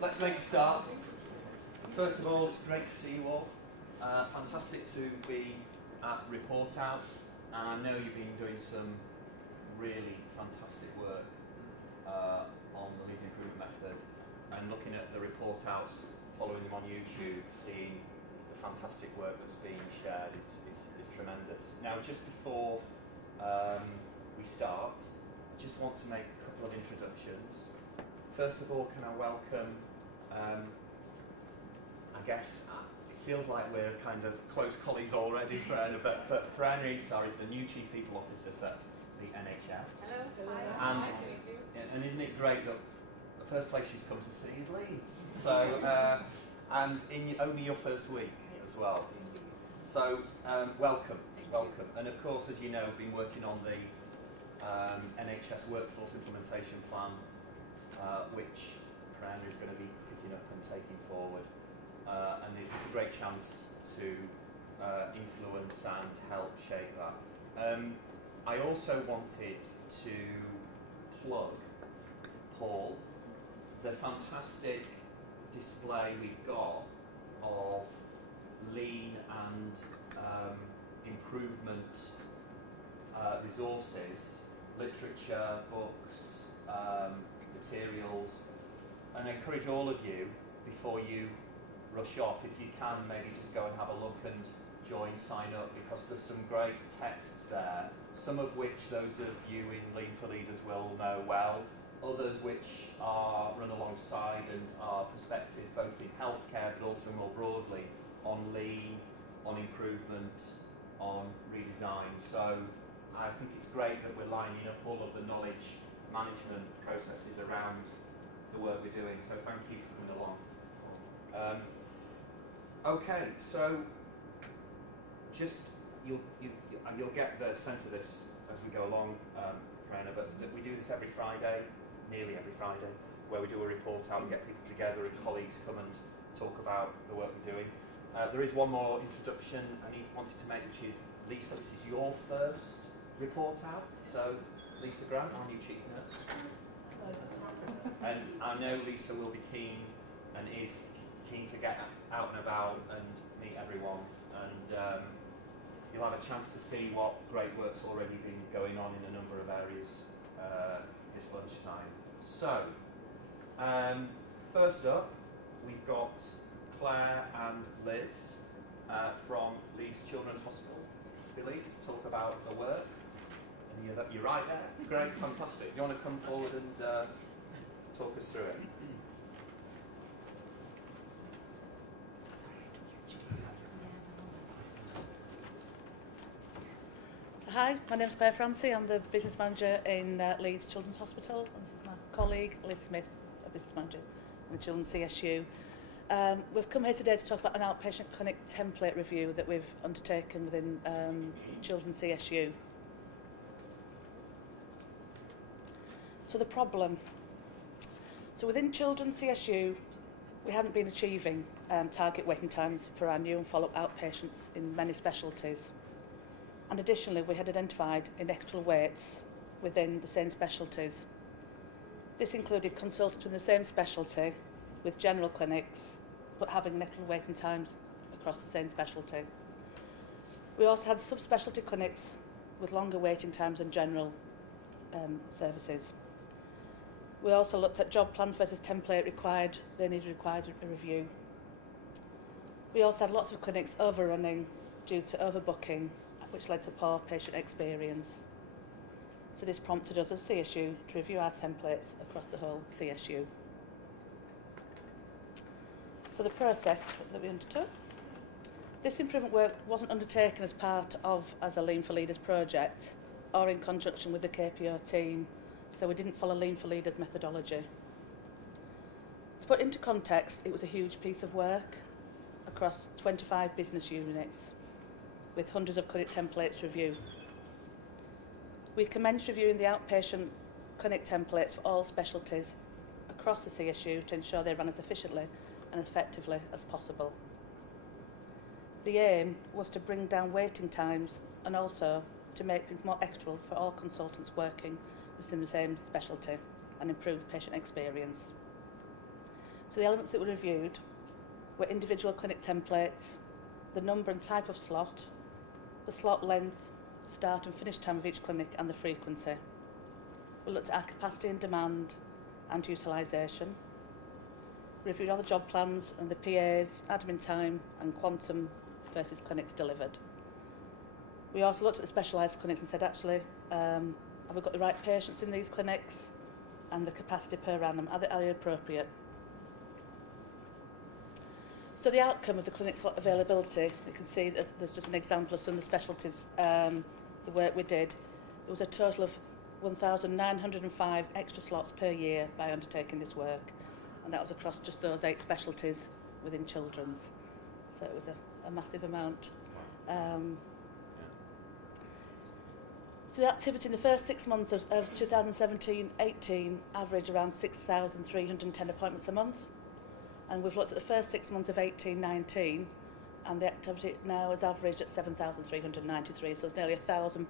Let's make a start. First of all, it's great to see you all. Fantastic to be at Report Out, and I know you've been doing some really fantastic work on the Leeds Improvement Method, and looking at the report outs, following them on YouTube, seeing the fantastic work that's being shared is tremendous. Now, just before we start, I just want to make a couple of introductions. First of all, can I welcome, I guess it feels like we're kind of close colleagues already, but Fran Issa is the new Chief People Officer for the NHS. Hello. And isn't it great that the first place she's come to see is Leeds? So, and in only your first week as well. So, welcome. And of course, as you know, I've been working on the NHS Workforce Implementation Plan, which Fran is going to be picking up and taking forward. And it's a great chance to influence and help shape that. I also wanted to plug, Paul, the fantastic display we've got of lean and improvement resources, literature, books, materials, and I encourage all of you, before you rush off, if you can, maybe just go and have a look and join, sign up, because there's some great texts there, some of which those of you in Lean for Leaders will know well, others which are run alongside and are perspectives both in healthcare but also more broadly on lean, on improvement, on redesign. So I think it's great that we're lining up all of the knowledge management processes around the work we're doing, so thank you for coming along. Okay, so just you'll get the sense of this as we go along, Karina, but we do this every Friday, nearly every Friday, where we do a report out and get people together and colleagues come and talk about the work we're doing. There is one more introduction I wanted to make, which is Lisa. This is your first report out, so Lisa Grant, our new chief nurse. And I know Lisa will be keen and is keen to get out and about and meet everyone, and you'll have a chance to see what great work's already been going on in a number of areas this lunchtime. So, first up, we've got Claire and Liz from Leeds Children's Hospital, Billy, to talk about the work. And you're right there. Great, fantastic. Do you want to come forward and talk us through it? Hi, my name is Claire Francie. I'm the business manager in Leeds Children's Hospital. And this is my colleague, Liz Smith, a business manager in the Children's CSU. We've come here today to talk about an outpatient clinic template review that we've undertaken within Children's CSU. So the problem. So within Children's CSU, we haven't been achieving target waiting times for our new and follow-up outpatients in many specialties. And additionally, we had identified inequitable waits within the same specialties. This included consultants in the same specialty with general clinics, but having inequitable waiting times across the same specialty. We also had subspecialty clinics with longer waiting times than general services. We also looked at job plans versus template required. They required a review. We also had lots of clinics overrunning due to overbooking, which led to poor patient experience. So this prompted us as CSU to review our templates across the whole CSU. So the process that we undertook. This improvement work wasn't undertaken as part of as a Lean for Leaders project or in conjunction with the KPO team, so we didn't follow Lean for Leaders methodology. To put into context, it was a huge piece of work across 25 business units, with hundreds of clinic templates to review. We commenced reviewing the outpatient clinic templates for all specialties across the CSU to ensure they ran as efficiently and as effectively as possible. The aim was to bring down waiting times and also to make things more equitable for all consultants working within the same specialty. and improve patient experience. So the elements that were reviewed were individual clinic templates, the number and type of slot, the slot length, start and finish time of each clinic and the frequency. We looked at our capacity and demand and utilisation. We reviewed all the job plans and the PAs, admin time and quantum versus clinics delivered. We also looked at the specialised clinics and said, actually, have we got the right patients in these clinics and the capacity per annum, are they appropriate? So the outcome of the clinic slot availability, you can see that there's just an example of some of the specialties, the work we did. There was a total of 1,905 extra slots per year by undertaking this work, and that was across just those 8 specialties within children's. So it was a massive amount. So the activity in the first 6 months of 2017-18 averaged around 6,310 appointments a month. And we've looked at the first 6 months of 18-19, and the activity now is averaged at 7,393. So it's nearly £1,000,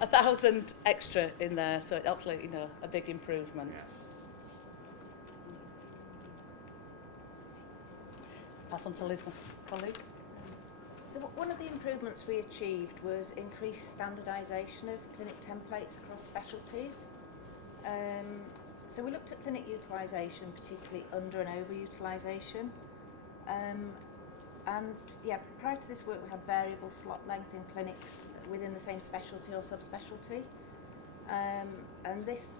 £1,000 extra in there. So it's absolutely, a big improvement. Yes. Pass on to Liz, my colleague. So one of the improvements we achieved was increased standardisation of clinic templates across specialties. So we looked at clinic utilisation, particularly under and over utilisation. And yeah, prior to this work we had variable slot length in clinics within the same specialty or subspecialty. And this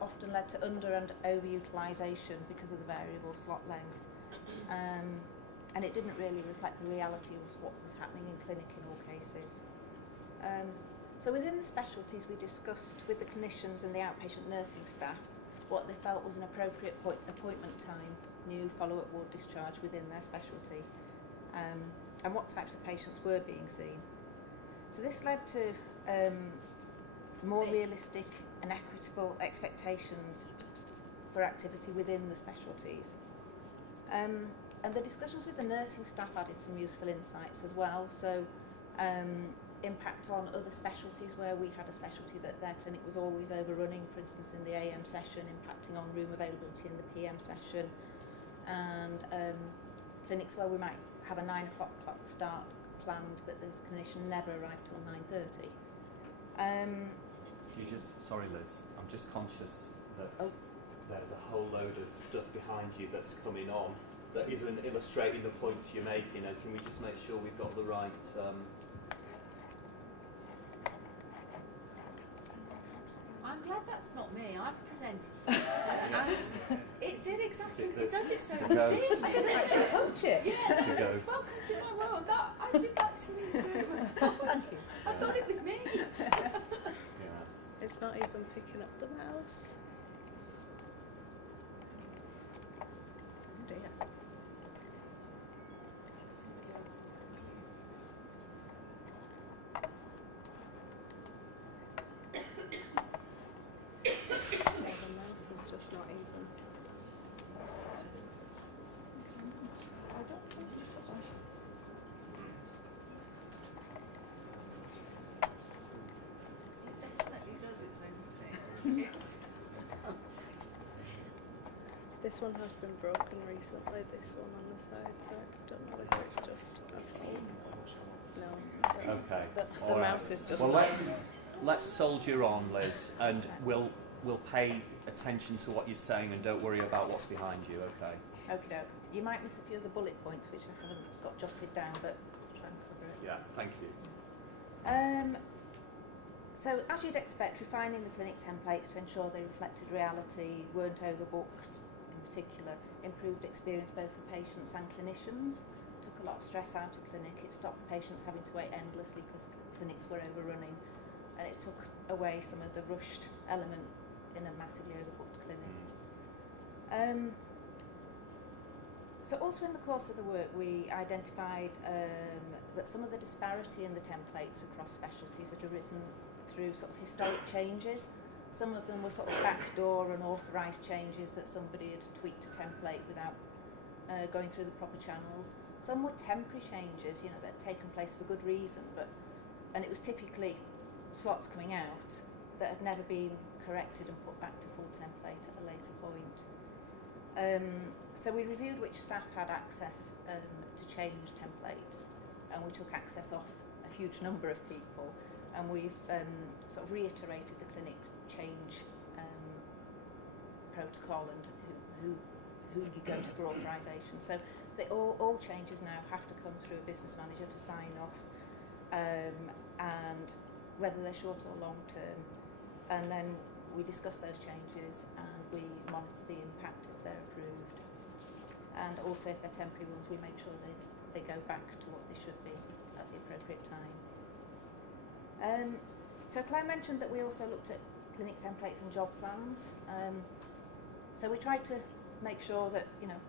often led to under and over utilisation because of the variable slot length. And it didn't really reflect the reality of what was happening in clinic in all cases. So within the specialties we discussed with the clinicians and the outpatient nursing staff what they felt was an appropriate appointment time, new follow-up ward discharge within their specialty, and what types of patients were being seen. So this led to more realistic and equitable expectations for activity within the specialties. And the discussions with the nursing staff added some useful insights as well. So impact on other specialties where we had a specialty that their clinic was always overrunning, for instance in the AM session, impacting on room availability in the PM session, and clinics where we might have a 9 o'clock start planned but the clinician never arrived till 9:30. Sorry Liz, I'm just conscious that there's a whole load of stuff behind you that's coming on that isn't illustrating the points you're making, and can we just make sure we've got the right... I'm glad that's not me. I've presented and it did exactly, it does its own thing. I didn't actually touch it. Yeah, it's welcome to my world. I did that to me too. I thought it was me. It's not even picking up the mouse. Oh dear. The mouse is just not even. I don't think it's so much. It definitely does its own thing. It's This one has been broken recently, this one on the side, so I don't know whether it's just a fault. No. I don't. Okay. The mouse is just Well, not let's soldier on, Liz, and we'll pay attention to what you're saying and don't worry about what's behind you, okay? Okay, you might miss a few of the bullet points which I haven't got jotted down, but I'll try and cover it. Yeah, thank you. So, as you'd expect, refining the clinic templates to ensure they reflected reality, weren't overbooked in particular, improved experience both for patients and clinicians, took a lot of stress out of clinic, it stopped patients having to wait endlessly because clinics were overrunning, and it took away some of the rushed element in a massively overbooked clinic. So also in the course of the work we identified that some of the disparity in the templates across specialties had arisen through sort of historic changes. Some of them were sort of backdoor and authorised changes that somebody had tweaked a template without going through the proper channels. Some were temporary changes, you know, that had taken place for good reason, and it was typically slots coming out that had never been corrected and put back to full template at a later point. So we reviewed which staff had access to change templates, and we took access off a huge number of people, and we've sort of reiterated the clinic change protocol and who you go to for authorisation. So all changes now have to come through a business manager for sign off, and whether they're short or long term, and then we discuss those changes and we monitor the impact if they're approved, and also if they're temporary ones we make sure they go back to what they should be at the appropriate time. So Claire mentioned that we also looked at clinic templates and job plans. So we tried to make sure that, you know,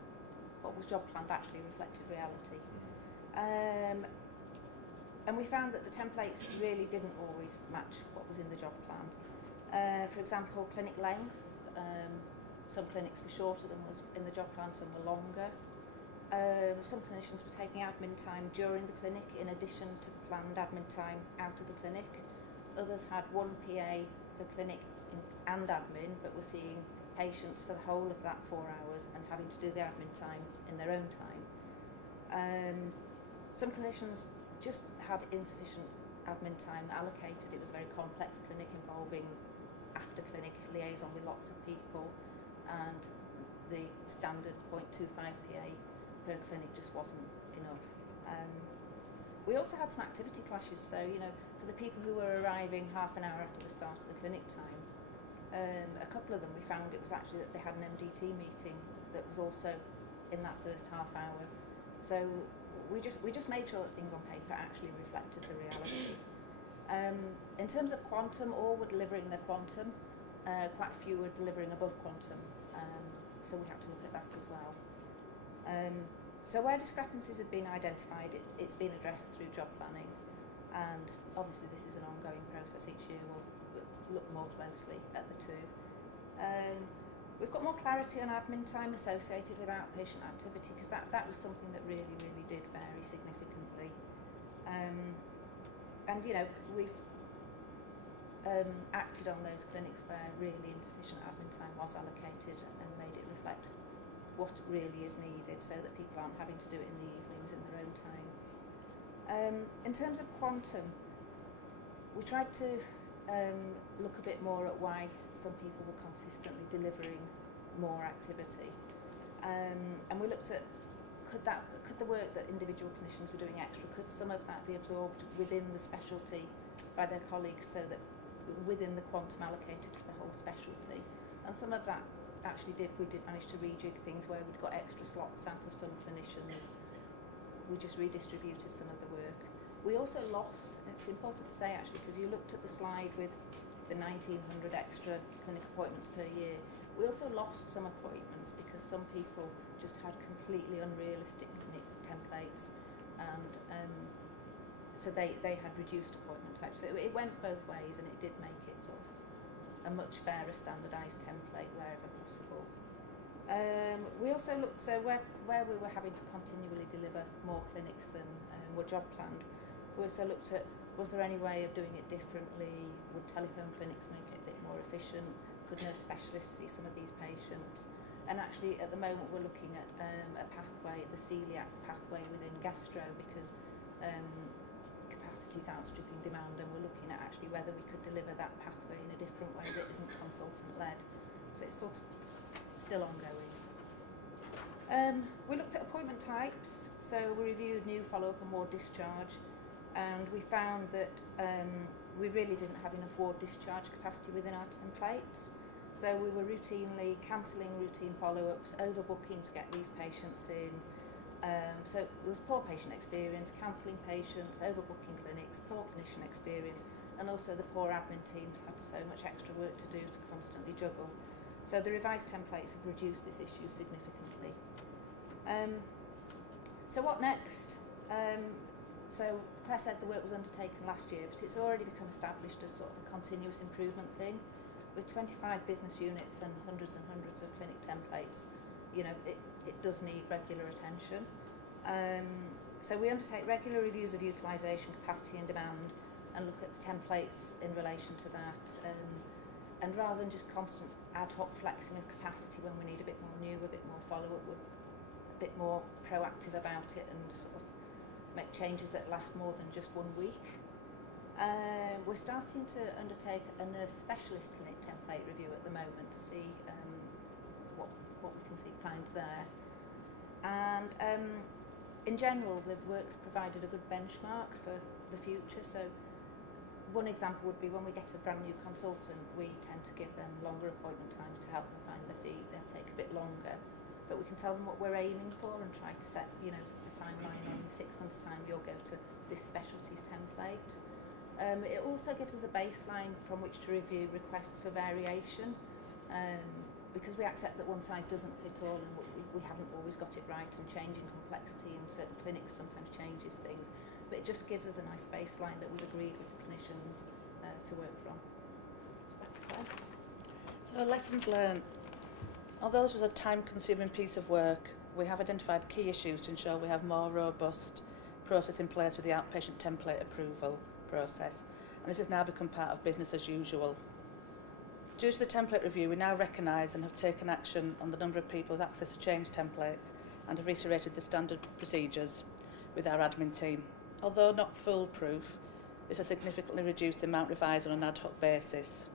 what was job planned actually reflected reality. And we found that the templates really didn't always match what was in the job plan. For example, clinic length, some clinics were shorter than was in the job plan, some were longer. Some clinicians were taking admin time during the clinic in addition to planned admin time out of the clinic. Others had one PA for clinic and admin, but were seeing patients for the whole of that 4 hours and having to do the admin time in their own time. Some clinicians just had insufficient admin time allocated. It was a very complex clinic involving after clinic liaison with lots of people, and the standard 0.25 PA per clinic just wasn't enough. We also had some activity clashes, so you know, for the people who were arriving half an hour after the start of the clinic time, a couple of them we found it was actually that they had an MDT meeting that was also in that first half hour. So we just made sure that things on paper actually reflected the reality. In terms of quantum, all were delivering their quantum. Quite a few were delivering above quantum, so we have to look at that as well. So where discrepancies have been identified, it's been addressed through job planning, and obviously this is an ongoing process. Each year we'll look more closely at the two. We've got more clarity on admin time associated with outpatient activity, because that was something that really did vary significantly. And you know, we've acted on those clinics where really insufficient admin time was allocated and made it reflect what really is needed, so that people aren't having to do it in the evenings in their own time. In terms of quantum, we tried to look a bit more at why some people were consistently delivering more activity, and we looked at could the work that individual clinicians were doing extra, could some of that be absorbed within the specialty by their colleagues, so that within the quantum allocated for the whole specialty. And some of that actually we did manage to rejig things where we'd got extra slots out of some clinicians. We just redistributed some of the work. We also lost, it's important to say actually, because you looked at the slide with the 1900 extra clinic appointments per year, we also lost some appointments because some people just had completely unrealistic clinic templates, and so they had reduced appointment types. So it went both ways, and it did make it sort of a much fairer standardised template wherever possible. We also looked, so where we were having to continually deliver more clinics than were job planned, we also looked at, was there any way of doing it differently? Would telephone clinics make it a bit more efficient? Could nurse specialists see some of these patients? And actually at the moment we're looking at a pathway, the celiac pathway within gastro, because capacity is outstripping demand, and we're looking at actually whether we could deliver that pathway in a different way that isn't consultant-led. So it's sort of still ongoing. We looked at appointment types, so we reviewed new follow-up and ward discharge, and we found that we really didn't have enough ward discharge capacity within our templates. So we were routinely cancelling routine follow-ups, overbooking to get these patients in. So it was poor patient experience, cancelling patients, overbooking clinics, poor clinician experience, and also the poor admin teams had so much extra work to do to constantly juggle. So the revised templates have reduced this issue significantly. So what next? So Claire said the work was undertaken last year, but it's already become established as sort of a continuous improvement thing. With 25 business units and hundreds of clinic templates, you know, it does need regular attention. So we undertake regular reviews of utilisation, capacity and demand, and look at the templates in relation to that. and rather than just constant ad hoc flexing of capacity when we need a bit more new, a bit more follow-up, we're a bit more proactive about it and sort of make changes that last more than just 1 week. We're starting to undertake a nurse specialist clinic template review at the moment to see what we can find there. And in general, the work's provided a good benchmark for the future. So one example would be when we get a brand new consultant, we tend to give them longer appointment times to help them find their feet. They'll take a bit longer, but we can tell them what we're aiming for and try to set, a timeline on 6 months' time. You'll go to this specialties template. It also gives us a baseline from which to review requests for variation, because we accept that one size doesn't fit all, and we haven't always got it right, and changing complexity in certain clinics sometimes changes things. But it just gives us a nice baseline that was agreed with the clinicians to work from. So lessons learned. Although this was a time-consuming piece of work, we have identified key issues to ensure we have more robust process in place with the outpatient template approval process, and this has now become part of business as usual. Due to the template review, we now recognise and have taken action on the number of people with access to change templates and have reiterated the standard procedures with our admin team. Although not foolproof, this has significantly reduced the amount revised on an ad hoc basis.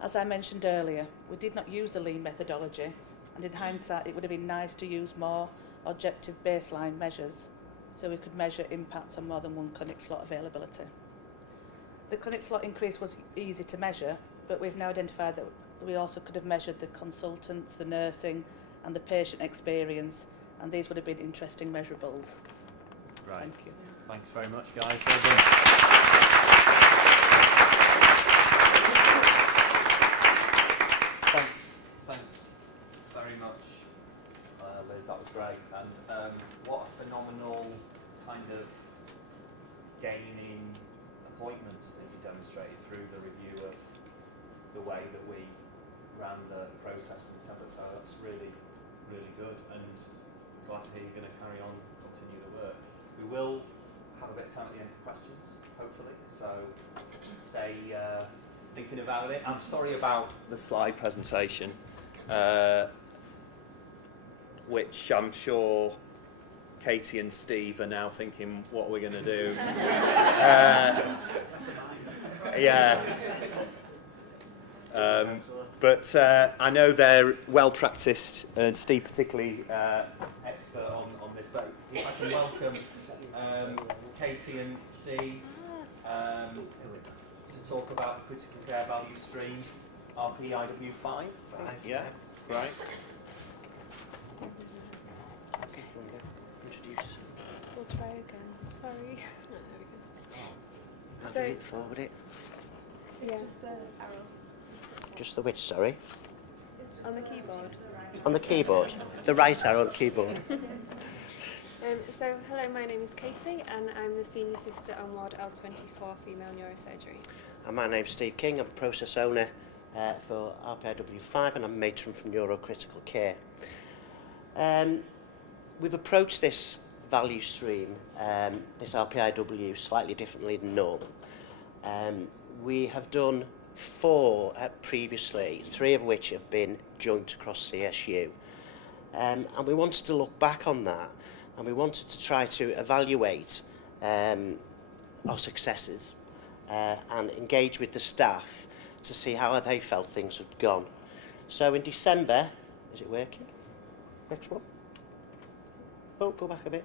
As I mentioned earlier, we did not use the lean methodology, and in hindsight it would have been nice to use more objective baseline measures so we could measure impacts on more than one clinic slot availability. The clinic slot increase was easy to measure, but we've now identified that we also could have measured the consultants, the nursing and the patient experience, and these would have been interesting measurables. Right. Thank you. Thanks very much, guys. Well done. Thanks very much, Liz. That was great. And what a phenomenal kind of gain in appointments that you demonstrated through the review of the way that we ran the process and the template. So that's really, really good. And glad to hear you're going to carry on, continue the work. We will have a bit of time at the end for questions, hopefully. So stay thinking about it. I'm sorry about the slide presentation, which I'm sure Katie and Steve are now thinking, what are we going to do? Yeah. But I know they're well practiced, and Steve particularly expert on this. But if I can welcome Katie and Steve to talk about the critical care value stream, RPIW5. Right. Yeah, right. Introduce yourself. We'll try again. Sorry. How So- do you forward it? Yeah. Just the arrow. Just the which, sorry? On the keyboard. On the keyboard. The right arrow on the keyboard. So, hello, my name is Katie and I'm the Senior Sister on Ward L24 Female Neurosurgery. And my name's Steve King. I'm a process owner for RPIW5 and I'm matron from Neurocritical Care. We've approached this value stream, this RPIW, slightly differently than normal. We have done 4 previously, 3 of which have been joint across CSU. And we wanted to look back on that and we wanted to try to evaluate our successes and engage with the staff to see how they felt things had gone. So in December, is it working? Next one. Oh, go back a bit.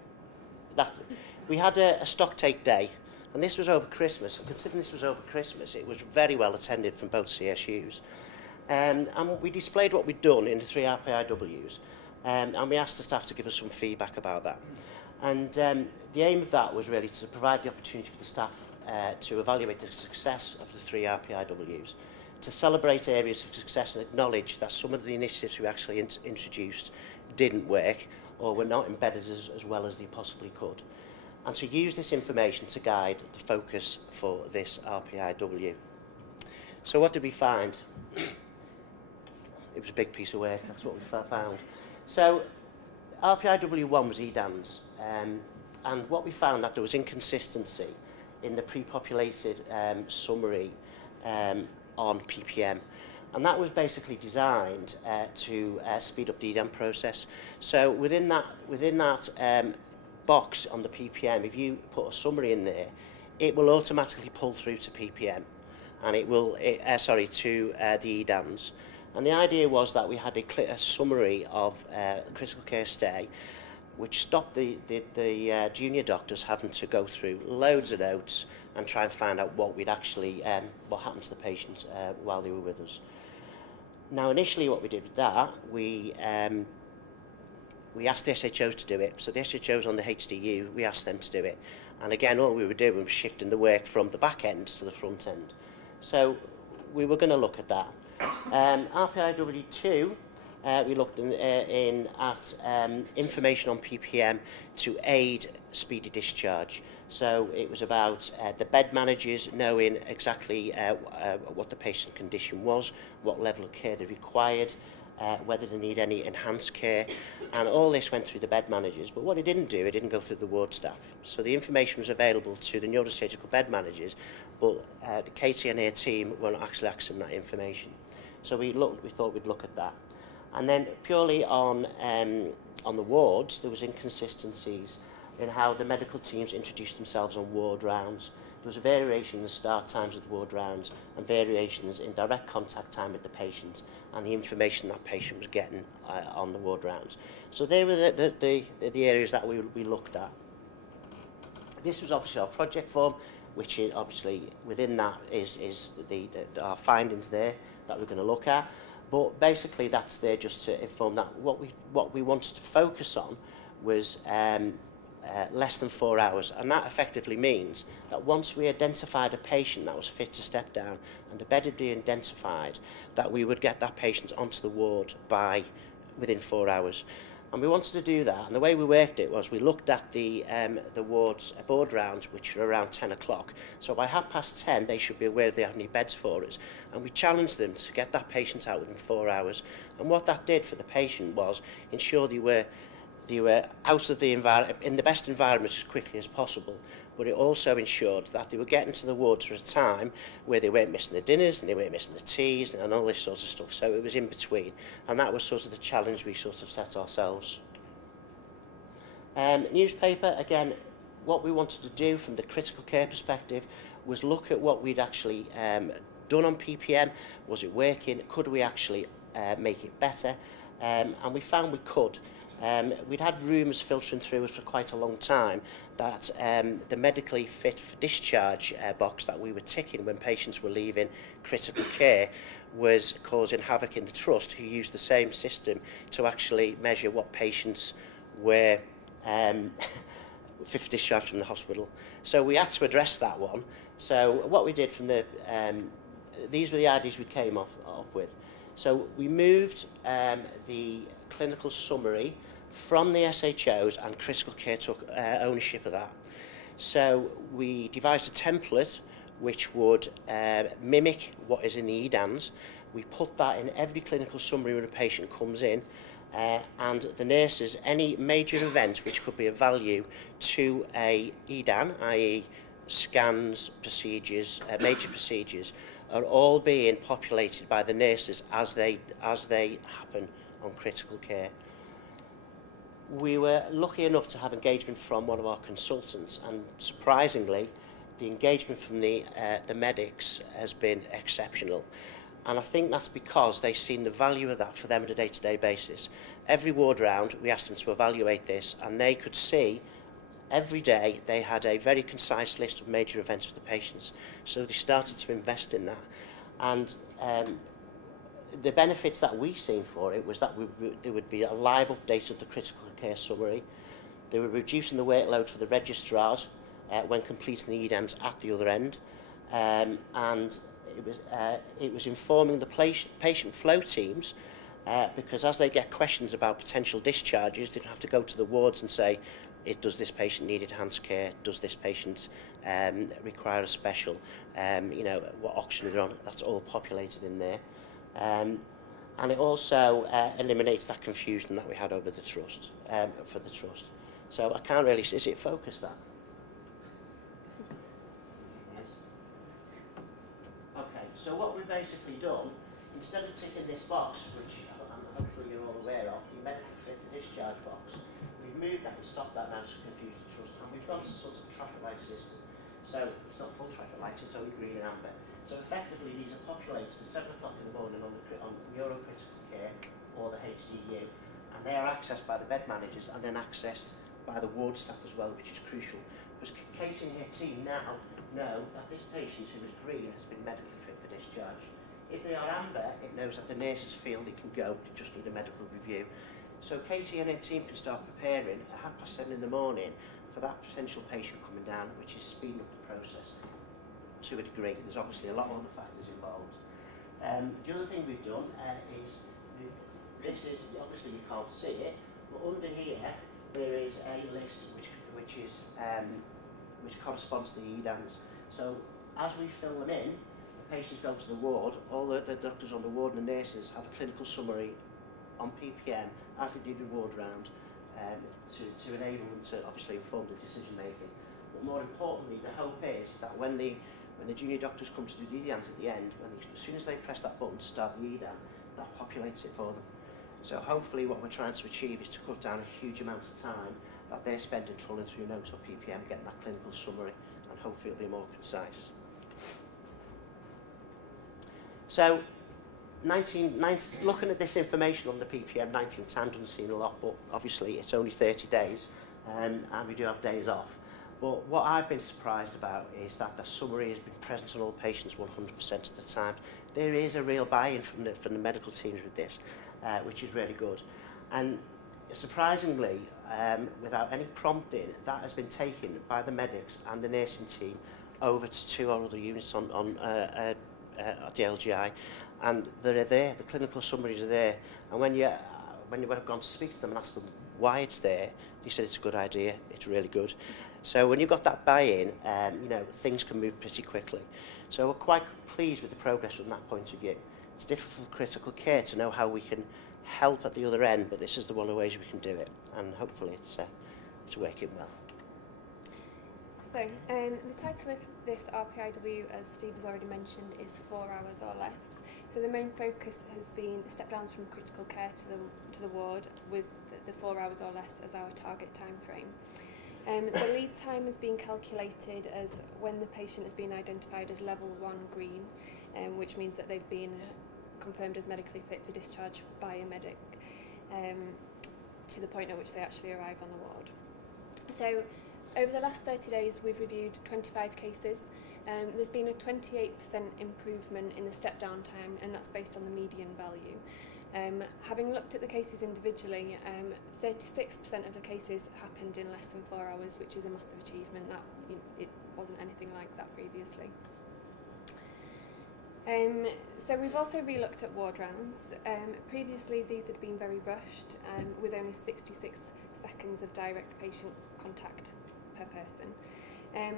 We had a stock take day, and this was over Christmas. And considering this was over Christmas, it was very well attended from both CSUs. And we displayed what we'd done in the 3 RPIWs, and we asked the staff to give us some feedback about that. And the aim of that was really to provide the opportunity for the staff to evaluate the success of the 3 RPIWs, to celebrate areas of success and acknowledge that some of the initiatives we actually introduced didn't work or were not embedded as well as they possibly could, and to use this information to guide the focus for this RPIW. So what did we find? It was a big piece of work, that's what we found. So RPIW1 was EDANS, and what we found that there was inconsistency in the pre-populated summary on PPM. And that was basically designed to speed up the EDAM process. So within that box on the PPM, if you put a summary in there, it will automatically pull through to PPM, and it will, to the EDAMs. And the idea was that we had a summary of critical care stay, which stopped the junior doctors having to go through loads of notes and try and find out what we'd actually, what happened to the patients while they were with us. Now, initially, what we did with that, we asked the SHOs to do it. So the SHOs on the HDU, we asked them to do it. And again, all we were doing was shifting the work from the back end to the front end. So we were going to look at that. RPIW2, we looked at information on PPM to aid speedy discharge. So it was about the bed managers knowing exactly what the patient condition was, what level of care they required, whether they need any enhanced care, and all this went through the bed managers. But what it didn't do, it didn't go through the ward staff. So the information was available to the neurosurgical bed managers, but Katie and her team were not actually accessing that information. So we thought we'd look at that. And then purely on the wards, there was inconsistencies in how the medical teams introduced themselves on ward rounds. There was a variation in the start times of the ward rounds and variations in direct contact time with the patient and the information that patient was getting on the ward rounds. So they were the areas that we looked at. This was obviously our project form, which is obviously within that is our findings there that we're going to look at. But basically that's there just to inform that what we wanted to focus on was less than 4 hours, and that effectively means that once we identified a patient that was fit to step down and the bed had been identified, that we would get that patient onto the ward within 4 hours. And we wanted to do that, and the way we worked it was we looked at the wards board rounds, which were around 10 o'clock. So by 10:30 they should be aware if they have any beds for us, and we challenged them to get that patient out within 4 hours. And what that did for the patient was ensure they were out of the environment, in the best environment as quickly as possible, but it also ensured that they were getting to the wards at a time where they weren't missing the dinners and they weren't missing the teas and all this sort of stuff. So it was in between, and that was sort of the challenge we sort of set ourselves. Newspaper, again, what we wanted to do from the critical care perspective was look at what we'd actually done on PPM. Was it working? Could we actually make it better? And we found we could. We'd had rumours filtering through us for quite a long time that the medically fit for discharge box that we were ticking when patients were leaving critical care was causing havoc in the trust, who used the same system to actually measure what patients were fit for discharge from the hospital. So we had to address that one. So what we did from these were the ideas we came off with. So we moved the clinical summary from the SHOs, and critical care took ownership of that. So we devised a template which would mimic what is in the EDANs. We put that in every clinical summary when a patient comes in, and the nurses, any major event which could be of value to a EDAN, i.e. scans, procedures, major procedures, are all being populated by the nurses as they happen on critical care. We were lucky enough to have engagement from one of our consultants, and surprisingly, the engagement from the medics has been exceptional. And I think that's because they've seen the value of that for them on a day-to-day basis. Every ward round, we asked them to evaluate this, and they could see every day they had a very concise list of major events for the patients. So they started to invest in that. And the benefits that we've seen for it was that there would be a live update of the critical care summary. They were reducing the workload for the registrars when completing the EDANs at the other end. And it was informing the patient flow teams because as they get questions about potential discharges, they don't have to go to the wards and say, does this patient need enhanced care? Does this patient require a special? What oxygen they're on? That's all populated in there. And it also eliminates that confusion that we had over the trust, for the trust. So I can't really, is it focused that? Yes. Okay. So what we've basically done, instead of ticking this box, which hopefully you're all aware of, the medically fit for discharge box, we've moved that and stopped that now to confuse the trust, and we've gone to sort of traffic light system. So it's not full traffic lights, it's only green and amber. So effectively these are populated at 7 o'clock in the morning on neurocritical care or the HDU, and they are accessed by the bed managers and then accessed by the ward staff as well, which is crucial. Because Katie and her team now know that this patient who is green has been medically fit for discharge. If they are amber, it knows that the nurses feel they can go, they just need a medical review. So Katie and her team can start preparing at 7:30 in the morning for that potential patient coming down, which is speeding up the process to a degree. There's obviously a lot of other factors involved. The other thing we've done is, this is, obviously you can't see it, but under here there is a list which corresponds to the EDANs. So as we fill them in, the patients go to the ward, all the doctors on the ward and the nurses have a clinical summary on PPM as they do the ward round, to enable them to obviously inform the decision making. But more importantly, the hope is that when the junior doctors come to do the EDANs at the end, as soon as they press that button to start the EDAN, that populates it for them. So hopefully what we're trying to achieve is to cut down a huge amount of time that they're spending trolling through notes or PPM, getting that clinical summary, and hopefully it'll be more concise. So looking at this information on the PPM, 19 times doesn't seem a lot, but obviously it's only 30 days, and we do have days off. But what I've been surprised about is that the summary has been present on all patients 100% of the time. There is a real buy-in from the medical teams with this, which is really good. And surprisingly, without any prompting, that has been taken by the medics and the nursing team over to 2 or other units on the LGI, and they're there. The clinical summaries are there, and when you would have gone to speak to them and ask them why it's there, they said it's a good idea, it's really good. So when you've got that buy-in, you know, things can move pretty quickly. So we're quite pleased with the progress from that point of view. It's difficult for critical care to know how we can help at the other end, but this is the one of the ways we can do it, and hopefully it's working well. So the title of this RPIW, as Steve has already mentioned, is 4 hours or less. So the main focus has been step downs from critical care to the ward, with the 4 hours or less as our target time frame. The lead time has been calculated as when the patient has been identified as level 1 green, which means that they've been confirmed as medically fit for discharge by a medic, to the point at which they actually arrive on the ward. So over the last 30 days we've reviewed 25 cases. There's been a 28% improvement in the step down time, and that's based on the median value. Having looked at the cases individually, 36% of the cases happened in less than 4 hours, which is a massive achievement. That it wasn't anything like that previously. So we've also re-looked at ward rounds. Previously these had been very rushed, with only 66 seconds of direct patient contact per person.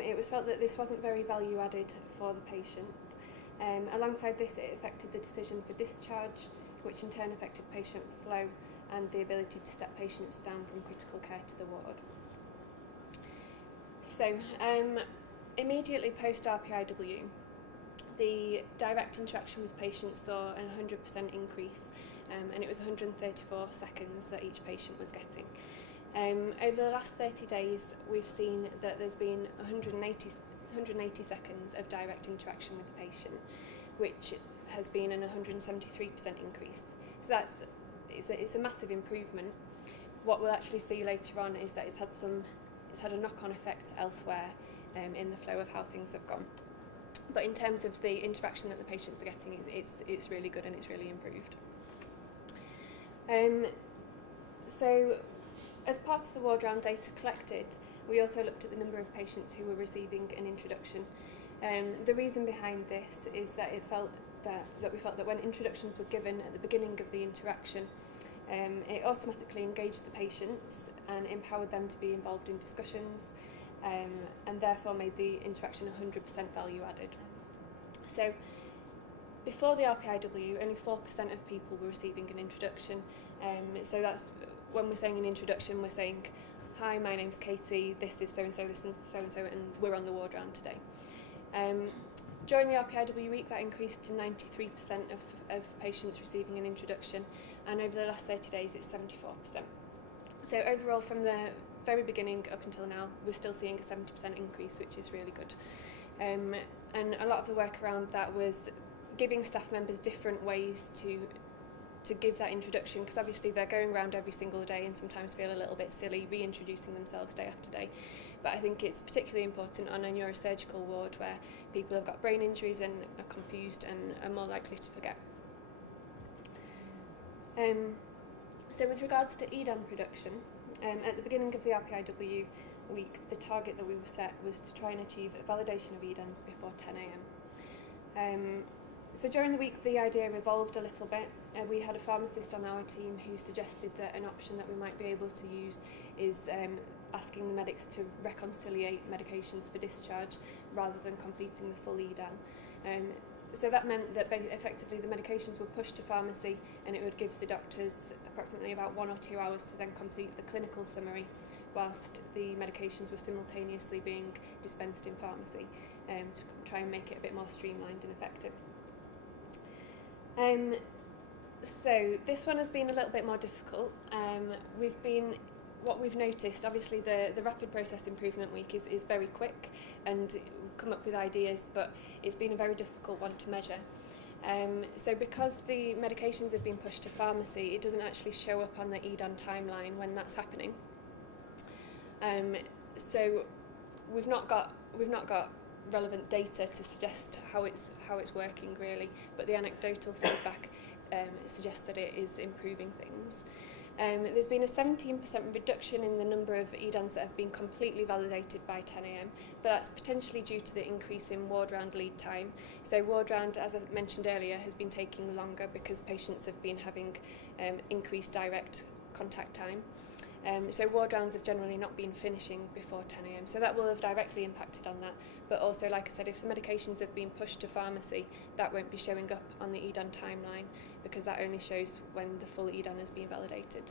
It was felt that this wasn't very value added for the patient. Alongside this, it affected the decision for discharge, which in turn affected patient flow and the ability to step patients down from critical care to the ward. So immediately post RPIW, the direct interaction with patients saw an 100% increase, and it was 134 seconds that each patient was getting. Over the last 30 days, we've seen that there's been 180 seconds of direct interaction with the patient, which has been an 173% increase. So it's a massive improvement. What we'll actually see later on is that it's had a knock-on effect elsewhere in the flow of how things have gone. But in terms of the interaction that the patients are getting, it's really good and it's really improved. So as part of the ward round data collected, we also looked at the number of patients who were receiving an introduction. The reason behind this is that we felt that when introductions were given at the beginning of the interaction, it automatically engaged the patients and empowered them to be involved in discussions, and therefore made the interaction 100% value added. So before the RPIW, only 4% of people were receiving an introduction. So that's when we're saying an introduction, we're saying, hi, my name's Katie, this is so-and-so, this is so-and-so, and we're on the ward round today. During the RPIW week, that increased to 93% of patients receiving an introduction, and over the last 30 days it's 74%. So overall, from the very beginning up until now, we're still seeing a 70% increase, which is really good. And a lot of the work around that was giving staff members different ways to give that introduction, because obviously they're going around every single day and sometimes feel a little bit silly reintroducing themselves day after day. But I think it's particularly important on a neurosurgical ward where people have got brain injuries and are confused and are more likely to forget. So with regards to EDAN production, at the beginning of the RPIW week, the target that we were set was to try and achieve a validation of EDANs before 10 a.m. So during the week, the idea evolved a little bit. We had a pharmacist on our team who suggested that an option that we might be able to use is asking the medics to reconciliate medications for discharge rather than completing the full EDAN. So that meant that effectively the medications were pushed to pharmacy, and it would give the doctors approximately about 1 or 2 hours to then complete the clinical summary, whilst the medications were simultaneously being dispensed in pharmacy, to try and make it a bit more streamlined and effective. So this one has been a little bit more difficult. What we've noticed, obviously the rapid process improvement week is very quick and come up with ideas, but it's been a very difficult one to measure. So because the medications have been pushed to pharmacy, it doesn't actually show up on the EDAN timeline when that's happening. So we've not got relevant data to suggest how it's working really, but the anecdotal feedback suggests that it is improving things. There's been a 17% reduction in the number of EDANs that have been completely validated by 10 a.m, but that's potentially due to the increase in ward round lead time. So ward round, as I mentioned earlier, has been taking longer because patients have been having increased direct contact time. So ward rounds have generally not been finishing before 10 a.m, so that will have directly impacted on that. But also, like I said, if the medications have been pushed to pharmacy, that won't be showing up on the EDAN timeline, because that only shows when the full EDAN has been validated.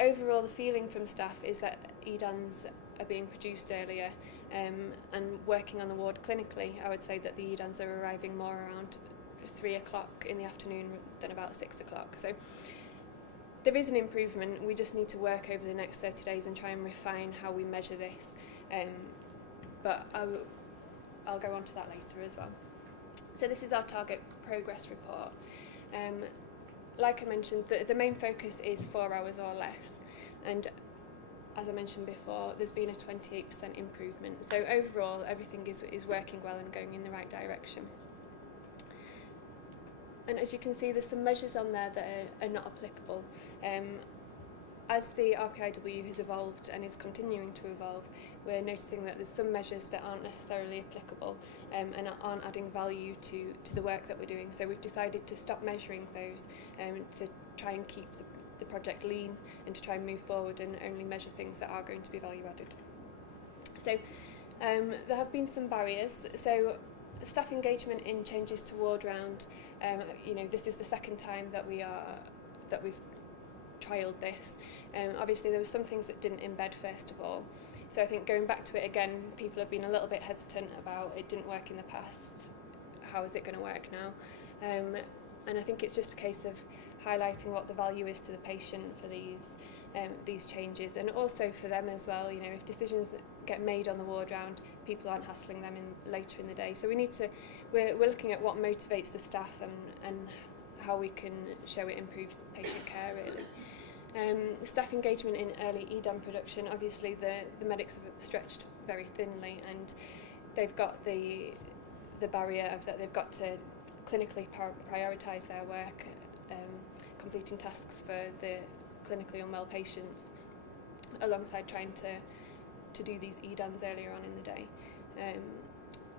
Overall, the feeling from staff is that EDANs are being produced earlier, and working on the ward clinically, I would say that the EDANs are arriving more around 3 o'clock in the afternoon than about 6 o'clock. So there is an improvement. We just need to work over the next 30 days and try and refine how we measure this. But I'll go on to that later as well. So this is our target progress report. Like I mentioned, the main focus is 4 hours or less. And as I mentioned before, there's been a 28% improvement. So overall, everything is working well and going in the right direction. And as you can see, there's some measures on there that are not applicable. As the RPIW has evolved and is continuing to evolve, we're noticing that there's some measures that aren't necessarily applicable and aren't adding value to the work that we're doing. So we've decided to stop measuring those to try and keep the project lean and to try and move forward and only measure things that are going to be value added. So there have been some barriers. So staff engagement in changes to ward round, this is the second time that we've trialled this. Obviously there were some things that didn't embed first of all. So I think going back to it again, people have been a little bit hesitant about it didn't work in the past, how is it going to work now? And I think it's just a case of highlighting what the value is to the patient for these changes, and also for them as well. If decisions get made on the ward round, people aren't hassling them later in the day. So we're looking at what motivates the staff and how we can show it improves patient care really. Staff engagement in early EDAN production, obviously the medics have stretched very thinly, and they've got the barrier of that they've got to clinically prioritise their work, completing tasks for the clinically unwell patients, alongside trying to do these EDANs earlier on in the day.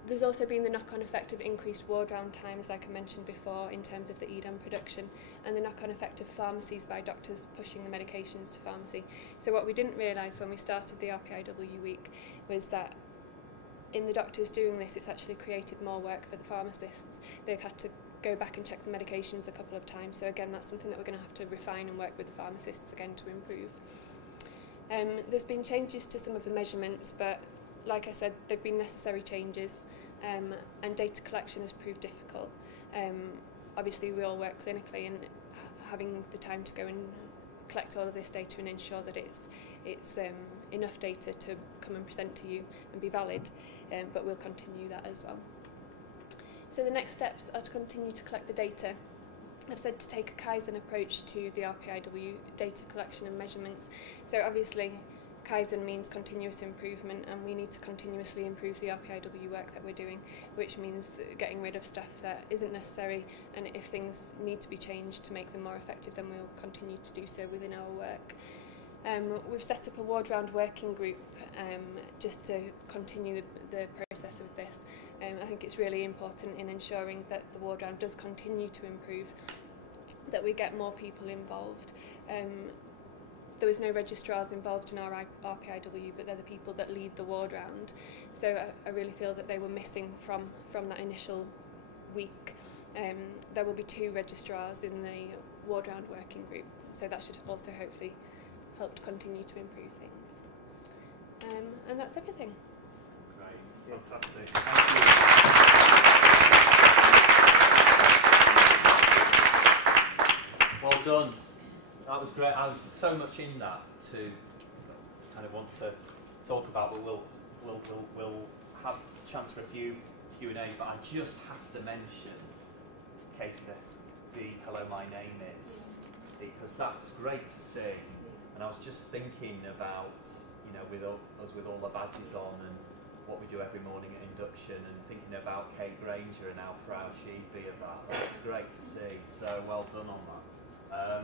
There's also been the knock-on effect of increased ward round times, like I mentioned before, in terms of the EDAN production, and the knock-on effect of pharmacies by doctors pushing the medications to pharmacy. So what we didn't realise when we started the RPIW week was that in the doctors doing this, it's actually created more work for the pharmacists. They've had to go back and check the medications a couple of times. So again, that's something that we're going to have to refine and work with the pharmacists again to improve. There's been changes to some of the measurements, but like I said, they've been necessary changes. and data collection has proved difficult. Obviously we all work clinically, and having the time to go and collect all of this data and ensure that it's enough data to come and present to you and be valid, but we'll continue that as well. So the next steps are to continue to collect the data. I've said to take a Kaizen approach to the RPIW data collection and measurements. So obviously Kaizen means continuous improvement, and we need to continuously improve the RPIW work that we're doing, which means getting rid of stuff that isn't necessary, and if things need to be changed to make them more effective, then we'll continue to do so within our work. We've set up a ward round working group just to continue the process of this. I think it's really important in ensuring that the ward round does continue to improve, that we get more people involved. There was no registrars involved in our RPIW, but they're the people that lead the ward round. So I really feel that they were missing from that initial week. There will be 2 registrars in the ward round working group, so that should also hopefully help to continue to improve things. And that's everything. Great, fantastic. Thank you. Well done. That was great. I was so much in that to kind of want to talk about, but we'll have a chance for a few Q&As. But I just have to mention, Katie, the Hello My Name Is, because that's great to see. And I was just thinking about, you know, with all the badges on and what we do every morning at induction, and thinking about Kate Granger and how proud she'd be of that. That's great to see. So well done on that.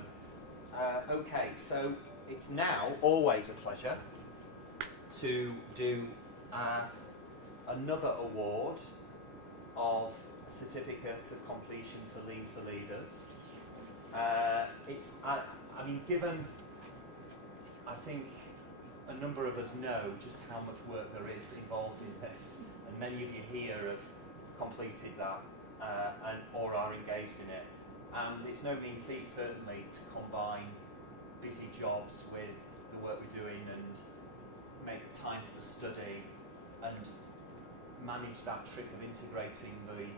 Okay, so it's now always a pleasure to do another award of a certificate of completion for Lean for Leaders. I mean, given, I think a number of us know just how much work there is involved in this, and many of you here have completed that or are engaged in it. And it's no mean feat, certainly, to combine busy jobs with the work we're doing and make time for the study and manage that trick of integrating the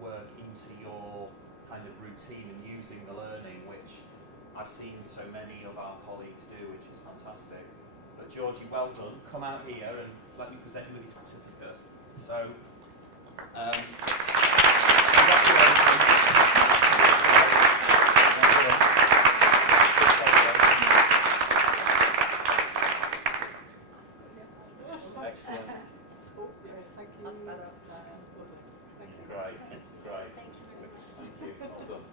work into your kind of routine and using the learning, which I've seen so many of our colleagues do, which is fantastic. But Georgie, well done. Come out here and let me present you with your certificate. So, excellent. Great, great. Thank you. Well done.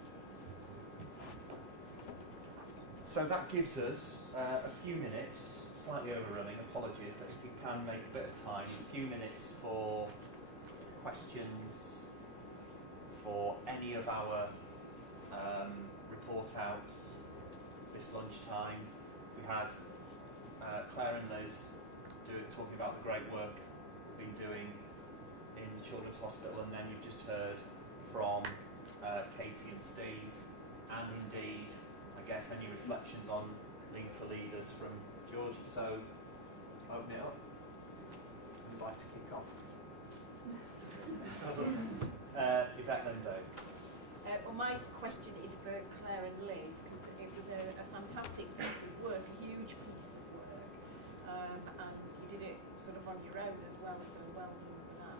So that gives us a few minutes, slightly overrunning, apologies, but if we can make a bit of time, a few minutes for questions for any of our report outs this lunchtime. We had Claire and Liz talking about the great work we've been doing in the Children's Hospital, and then you've just heard from Katie and Steve, and indeed, I guess, any reflections on Lean for Leaders from Georgie. So, open it up. Who'd like to kick off? Yvette Lindo. Well, my question is for Claire and Liz, because it was a fantastic piece of work, a huge piece of work, and you did it sort of on your own as well, so well done for that.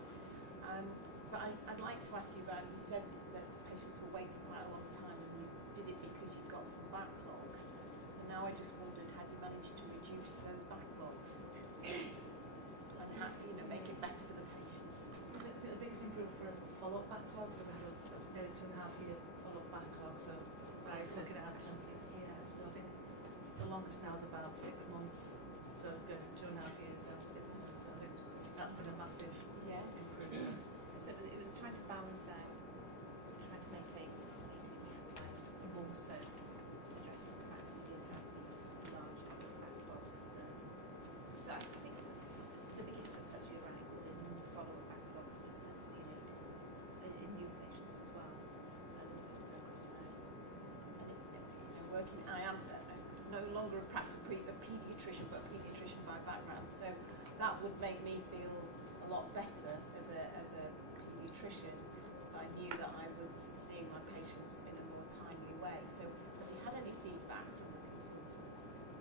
But I'd like to ask you about, you said that patients were waiting quite a long time, and you did it because you got some backlogs. So now I just wondered, had you managed to reduce those backlogs and how, you know, make it better for the patients? I think the biggest improvement for us was follow-up backlogs, so we have nearly 2.5 year follow-up backlog, so we're looking at yeah, so I think the longest now is about 6 months, so going from 2.5 years down to 6 months, so I think that's been a massive improvement. So it was trying to balance out, trying to maintain meeting deadlines, but also addressing the fact that we did have these large backlogs. So I think the biggest success we had was in follow-up backlogs, but certainly in new patients as well, and progress there. And working, I am no longer a paediatrician, but a paediatrician by background, so that would make me feel a lot better as a paediatrician, I knew that I was seeing my patients in a more timely way. So have you had any feedback from the consultants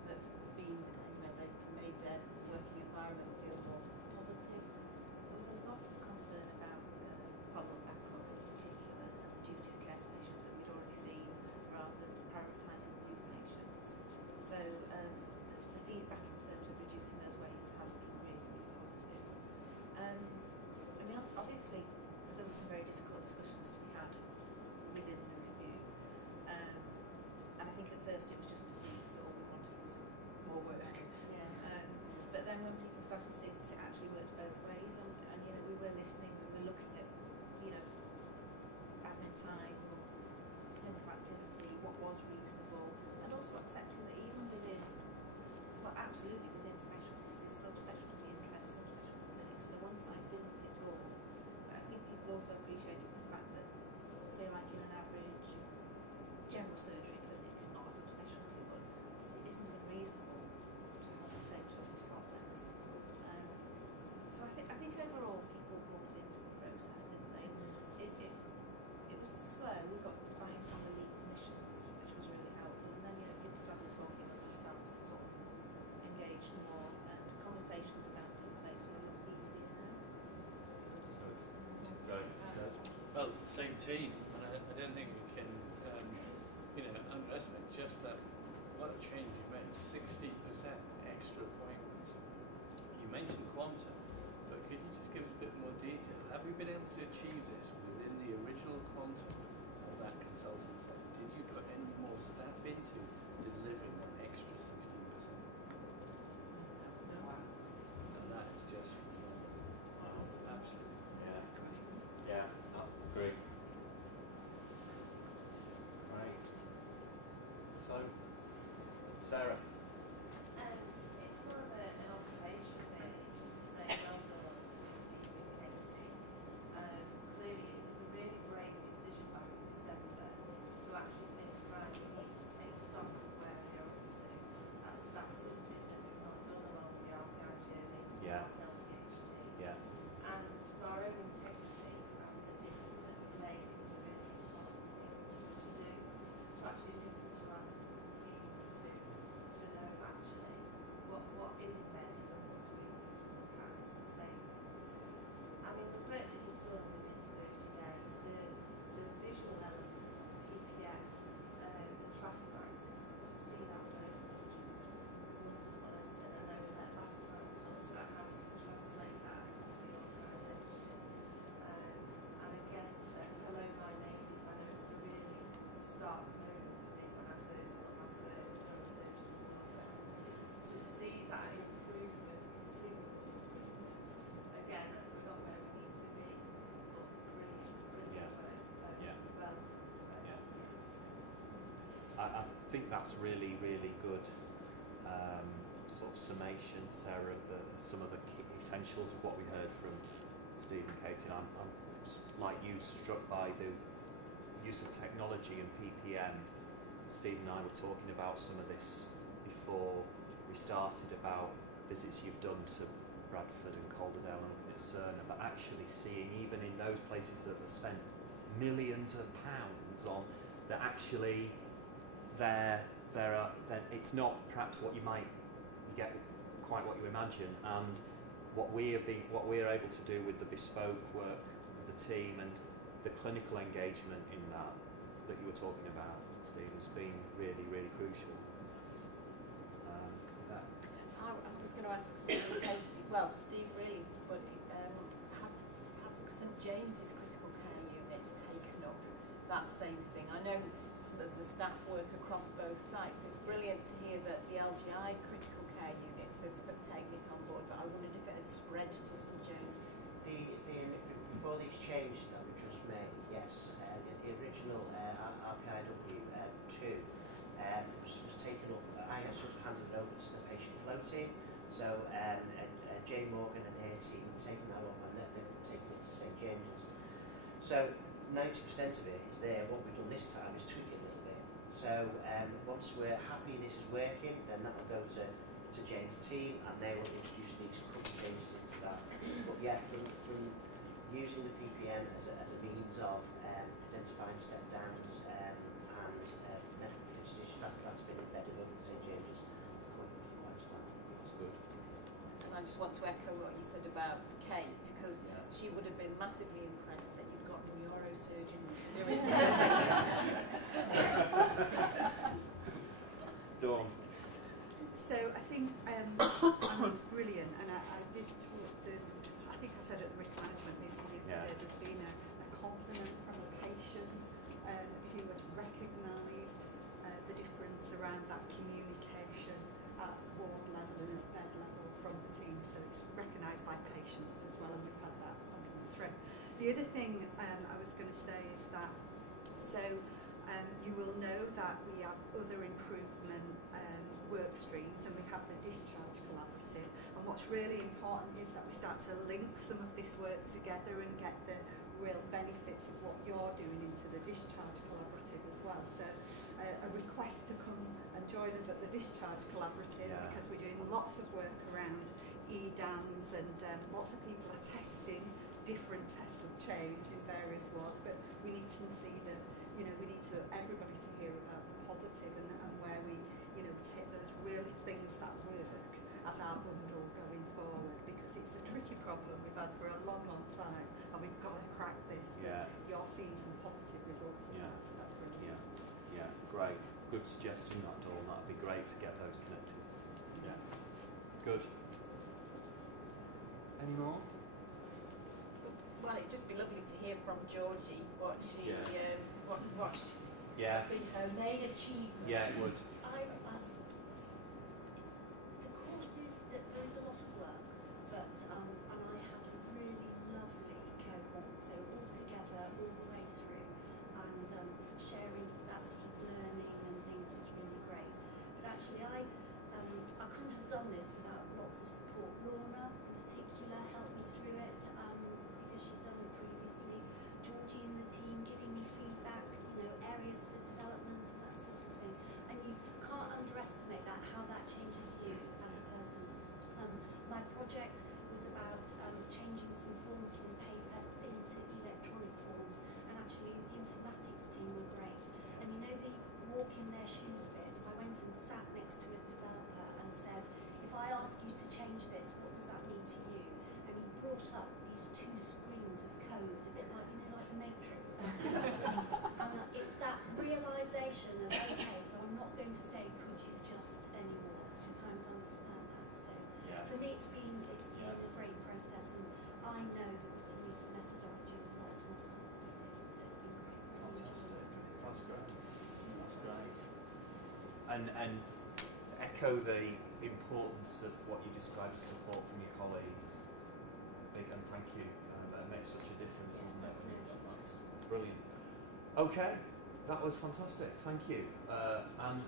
that's been, they've made their working environment feel more positive? There was a lot of concern about follow-up backlogs in particular, due to care to patients that we'd already seen, rather than prioritising new patients. So the feedback in terms of reducing those waits has been really, really positive. I mean, obviously, there were some very difficult discussions to be had within the review. And I think at first it was just perceived that all we wanted was more work. Yeah. But then when people started to see that it actually worked both ways, and we were listening, we were looking at, admin time, clinical activity, what was reasonable, and also accepting that even within, well, absolutely within specialties, there's subspecialty interests, subspecialty clinics, so one size didn't fit all. But I think people also appreciated the fact that, say, like in an average general surgery clinic, not a subspecialty one, it isn't unreasonable to have the same sort of slot length. So I think overall people bought into the process, didn't they? It was slow. We got buy-in from the lead commissions, which was really helpful. And then people started talking of themselves and sort of engaged more, and conversations about it took place were a lot easier now. Well, same team, and I don't think we can, underestimate just that. What a change you made! 60% extra appointments. You mentioned quantum, but could you just give us a bit more detail? Have you been able to achieve this within the original quantum of that consultancy? Did you put any more staff into delivering that extra 60%? And that is just phenomenal. Wow, absolutely. Yeah, I agree. Right. So, Sarah. It's more of an observation really. It's just to say well done to Steve and Katie. Clearly it was a really brave decision back in December to actually think, right, we need to take stock of where we are up to. That's something that we've not done along the RPI journey, Yeah. ourselves HT. Yeah. And for our own integrity and the difference that we make, it was a really important thing to do, to actually listen to our teams, to know actually what is embedded and what do we want to look at and sustain. I mean, the work that you've done within 30 days, the visual element of PPM, the traffic light system, to see that work is just wonderful. And I know that last time we talked about how we can translate that across the organisation. And again, hello, my name is, I know it was a really stark moment for me when I first saw my first neurosurgeon work. To see that improvement, continuous improvement, again, we're not where we need to be, but brilliant work. So well done to both. I think that's really, really good sort of summation, Sarah, of some of the key essentials of what we heard from Steve and Katie. And I'm like you, struck by the use of technology and PPM. Steve and I were talking about some of this before we started, about visits you've done to Bradford and Calderdale and looking at Cerner, but actually seeing even in those places that have spent millions of pounds on, that actually it's not perhaps what you get quite what you imagine, and what we're able to do with the bespoke work of the team and the clinical engagement in that you were talking about, Steve, has been really, really crucial. I was going to ask Steve and Katie, well, Steve really, but have St James's critical care units taken up that same thing? I know some of the staff work across both sites. It's brilliant to hear that the LGI critical care units have taken it on board, but I wondered if it had spread to St James's. Before these changes that we just made, yes, the original RPIW 2 was taken up. I sort of handed it over to the patient flow team. So Jane Morgan and her team have taken that up, and they've taken it to St James's. So 90% of it is there. What we've done this time is tweak it a little bit. So once we're happy this is working, then that will go to Jane's team, and they will introduce these couple of changes into that. But yeah, from using the PPM as a means of identifying step downs and medical finished discharge, that's been embedded in St James's curriculum for quite some time. That's good. And I just want to echo what you said about Kate, because she would have been massively impressed that you'd got the neurosurgeons to do it. Dawn. So I think it's brilliant, and I did talk I think I said at the risk management meeting yesterday, there's been a compliment from a patient who has recognised the difference around that communication at ward level and at bed level from the team. So it's recognised by patients as well, and we've had that compliment through. The other thing I was going to say is that, you will know that we have other improvement work streams, and we have the discharge collaborative, and what's really important is that we start to link some of this work together and get the real benefits of what you're doing into the discharge collaborative as well. So a request to come and join us at the discharge collaborative, because we're doing lots of work around EDANs, and lots of people are testing different tests of change in various wards, but we need to see that, we need everybody to hear about the positive and where we, take those really things that work as our bundle going forward, because it's a tricky problem we've had for a long, long time, and we've got to crack this. You're seeing some positive results of that, so that's brilliant. Yeah, great. Good suggestion, that, Dawn. That'd be great to get those connected. Yeah. Good. Any more? Well, it'd just be lovely to hear from Georgie what she, what she, been her main achievement. Yeah, it would. The courses, that there is a lot of work, but and I had a really lovely cohort, so all together, all the way through, and sharing that sort of learning and things was really great. But actually, I couldn't have done this without lots of support. Lorna, in particular, helped me through it because she'd done it previously. Georgie and the team giving me feedback, areas for development and that sort of thing. And you can't underestimate that, how that changes you as a person. My project was about changing some forms from paper into electronic forms, and actually the informatics team were great. And the walk in their shoes bit, I went and sat next to a developer and said, if I ask you to change this, what does that mean to you? And he brought up these two screens of code, a bit like, like the Matrix. And that realisation of, okay, so I'm not going to say, could you just anymore, to kind of understand that. So for me, it's been a great process, and I know that we can use the methodology with lots more stuff that we do. So it's been great. Fantastic. That's great. That's great. And echo the importance of what you described as support from your colleagues. Big and thank you. That makes such a difference, doesn't it? That's brilliant. Okay, that was fantastic. Thank you. And